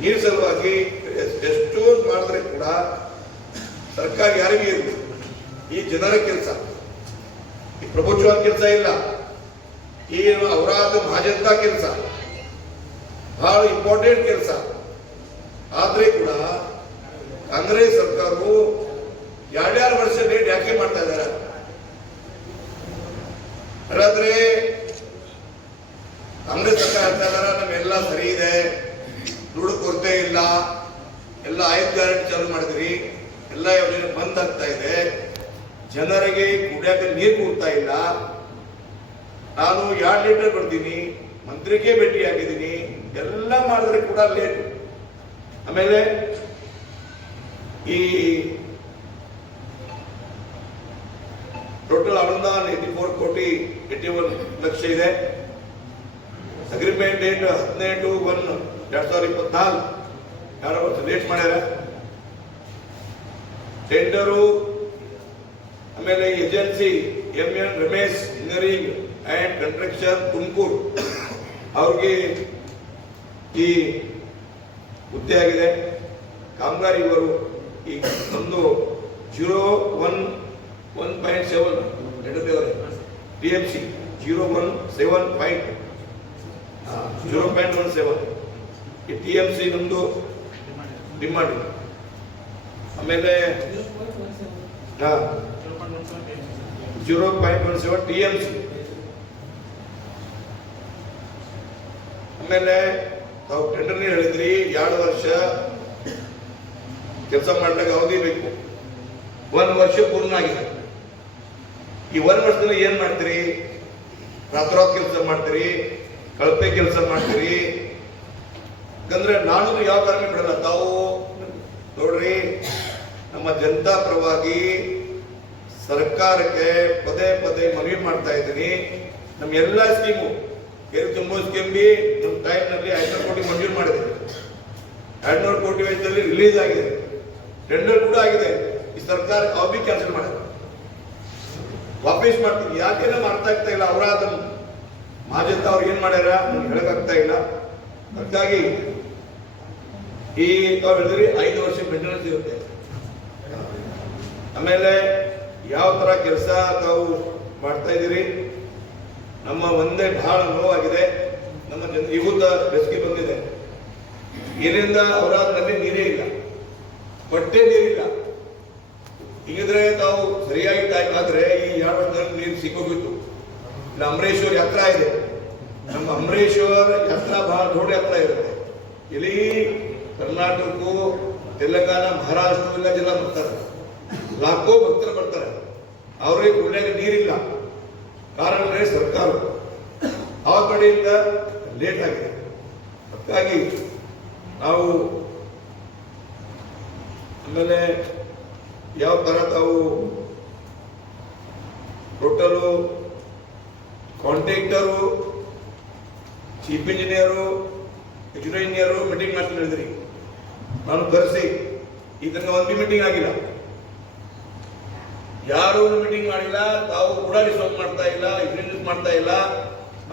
ನೀರ್ ಸಲುವಾಗಿ ಎಷ್ಟೊಂದು ಎಷ್ಟೋ ಮಾಡಿದ್ರೆ ಕೂಡ ಸರ್ಕಾರ ಯಾರಿಗೂ ಇರಲಿ ಈ ಜನರ ಕೆಲಸ. ಈ ಪ್ರಭುತ್ವದ ಕೆಲಸ ಇಲ್ಲ. ಈ ಅವರಾದ ಮಹಾಜನತಾ ಕೆಲಸ. ಬಹಳ ಇಂಪಾರ್ಟೆಂಟ್ ಕೆಲಸ. ಆದ್ರೆ ಕೂಡ ಕಾಂಗ್ರೆಸ್ ಸರ್ಕಾರವು ಎರಡೆರಡು ವರ್ಷ ಲೇಟ್ ಯಾಕೆ ಮಾಡ್ತಾ ಇದ್ದಾರೆ? ಹಾಗಾದ್ರೆ ಕಾಂಗ್ರೆಸ್ ಸರ್ಕಾರ ಹೇಳ್ತಾ ಇದಾರೆ ನಮ್ಮೆಲ್ಲ ಸರಿ ಇದೆ. ದುಡ್ಡು ಕೊರತೆ ಇಲ್ಲ. ಎಲ್ಲ ಐದು ಗ್ಯಾರಂಟಿ ಚಾಲು ಮಾಡಿದ್ರಿ. ಎಲ್ಲ ಯೋಜನೆ ಬಂದ್ ಆಗ್ತಾ ಇದೆ. ಜನರಿಗೆ ಕುಡಿಯಕ್ಕೆ ನೀರು ಕೊಡ್ತಾ ಇಲ್ಲ. ನಾನು ಎರಡು ಲೀಟರ್ ಬರ್ತೀನಿ ಮಂತ್ರಿಗೆ ಭೇಟಿ ಆಗಿದ್ದೀನಿ. ಎಲ್ಲ ಮಾಡಿದ್ರೆ ಕೂಡ ಲೇಟ್. ಆಮೇಲೆ ಈ ಟೋಟಲ್ ಅನುದಾನ eighty four crore eighty one lakh ಇದೆ. ಅಗ್ರಿಮೆಂಟ್ ಡೇಟ್ ಹದಿನೆಂಟು ಒನ್ ಎರಡ್ ಸಾವಿರದ ಇಪ್ಪತ್ನಾಲ್ಕು. ಯಾರು ಲೇಟ್ ಮಾಡ್ಯಾರ? ಟೆಂಡರು ಆಮೇಲೆ agency M N Ramesh engineering and construction Tumakuru. ಅವ್ರಿಗೆ ಈ ಹುದ್ದೆ ಆಗಿದೆ. ಕಾಮಗಾರಿ ಇವರು ಈ ಒಂದು zero one one point seven T M C zero one seven point zero point one seven. ಈ ಟಿ ಎಂ ಸಿ ನಮ್ದು ಡಿಮಾಂಡ್ ಆಮೇಲೆ zero point one seven T M C ಆಮೇಲೆ, ತಾವು ಟೆಂಡರ್ ಹೇಳಿದ್ರಿ, ಎರಡು ವರ್ಷ ಕೆಲಸ ಮಾಡ್ಲಿಕ್ಕೆ ಅವಧಿ ಬೇಕು. ಒಂದು ವರ್ಷ ಪೂರ್ಣ ಆಗಿದೆ. ಈ ಒಂದು ವರ್ಷದಲ್ಲಿ ಏನು ಮಾಡ್ತೀರಿ? ರಾತ್ರೋತ್ ಕೆಲಸ ಮಾಡ್ತೀರಿ? ಕಳಪೆ ಕೆಲಸ ಮಾಡ್ತೀರಿ. ಯಾಕಂದ್ರೆ ನಾನು ಯಾವ ಕಾರಣ ಬಿಡಲ್ಲ. ತಾವು ನೋಡ್ರಿ, ನಮ್ಮ ಜನತಾ ಪರವಾಗಿ ಸರ್ಕಾರಕ್ಕೆ ಪದೇ ಪದೇ ಮನವಿ ಮಾಡ್ತಾ ಇದ್ದೀನಿ. ನಮ್ಮ ಎಲ್ಲ ಸ್ಕೀಮು ಕೆರೆ ತುಂಬೋ ಸ್ಕೀಮ್ ಬಿ ನಮ್ಮ ಟೈಮ್ನಲ್ಲಿ ಐನೂರು ಕೋಟಿ ಮಂಜೂರು ಮಾಡಿದೆ. ಎರಡ್ನೂರು ಕೋಟಿ ವೆಚ್ಚದಲ್ಲಿ ರಿಲೀಸ್ ಆಗಿದೆ. ಟೆಂಡರ್ ಕೂಡ ಆಗಿದೆ. ಈ ಸರ್ಕಾರ ಅವು ಬಿ ಕ್ಯಾನ್ಸಲ್ ಮಾಡಿದೆ ವಾಪಸ್ ಮಾಡ್ತೀನಿ. ಯಾಕೆ ಮಾಡ್ತಾ ಅರ್ಥ ಆಗ್ತಾ ಇಲ್ಲ ಅವರಾದ ಮಾಜಂತ ಅವ್ರು ಏನ್ ಮಾಡ್ಯಾರ? ನಮ್ಗೆ ಹೇಳಕ್ಕಾಗ್ತಾ ಇಲ್ಲ. ಅದಕ್ಕಾಗಿ ಈ ತಾವ್ ಹೇಳಿದ್ರಿ ಐದು ವರ್ಷ ಮೇಂಟೆನೆನ್ಸ್ ಇರುತ್ತೆ. ಆಮೇಲೆ ಯಾವ ತರ ಕೆಲಸ ತಾವು ಮಾಡ್ತಾ ಇದ್ದೀರಿ? ನಮ್ಮ ಒಂದೇ ಬಹಳ ನೋವಾಗಿದೆ ನಮ್ಮ ಇವತ್ತ ಬೆಸ್ಗೆ ಬಂದಿದೆ. ಅವರ ನಲ್ಲಿ ನೀರೇ ಇಲ್ಲ. ಬಟ್ಟೆ ನೀರಿಲ್ಲ. ಹೀಗಿದ್ರೆ ತಾವು ಸರಿಯಾಗಿ ಟೈಮ್ ಆದ್ರೆ ಈ ಎರಡು ವರ್ಷದಲ್ಲಿ ನೀರು ಸಿಕ್ಕೋಗಿತ್ತು. ಇಲ್ಲ, ಅಮರೇಶ್ವರ್ ಯಾತ್ರಾ ಇದೆ. ನಮ್ಮ ಅಮರೇಶ್ವರ್ ಯಾತ್ರ ಬಹಳ ದೊಡ್ಡ ಯಾತ್ರ ಇರುತ್ತೆ. ಇಲ್ಲಿ ಕರ್ನಾಟಕಕ್ಕೂ, ತೆಲಂಗಾಣ ಮಹಾರಾಷ್ಟ್ರದಿಂದ ಜನ ಬರ್ತಾರೆ. ಲಾಖೋ ಭಕ್ತರು ಬರ್ತಾರೆ. ಅವ್ರಿಗೆ ಕುಡಿಯಾಗ ನೀರಿಲ್ಲ. ಕಾರಣ ಸರ್ಕಾರ. ಆ ಕಡೆಯಿಂದ ಲೇಟ್ ಆಗಿದೆ. ಅದಕ್ಕಾಗಿ ನಾವು ಆಮೇಲೆ ಯಾವ ತರ ತಾವು total contractor, chief engineer executive engineer meeting ಮಾಡ್ತೀನಿ ಹೇಳಿದ್ರಿ. ನಾನು ಕರೆಸಿ ಈ ತನಕ ಒಂದು ಮೀಟಿಂಗ್ ಆಗಿಲ್ಲ. ಯಾರು ಮೀಟಿಂಗ್ ಮಾಡಿಲ್ಲ, ತಾವು ಕೂಡ ರಿಸೋರ್ಟ್ ಮಾಡ್ತಾ ಇಲ್ಲ ಇಂಟೆಲಿಜೆನ್ಸ್ ಮಾಡ್ತಾ ಇಲ್ಲ.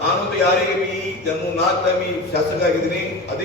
ನಾನಂತೂ ಯಾರಿಗೆ ಈ ಜಮ್ಮು ನಾಲ್ಕು ಶಾಸಕ ಆಗಿದ್ದೀನಿ ಅದಕ್ಕೆ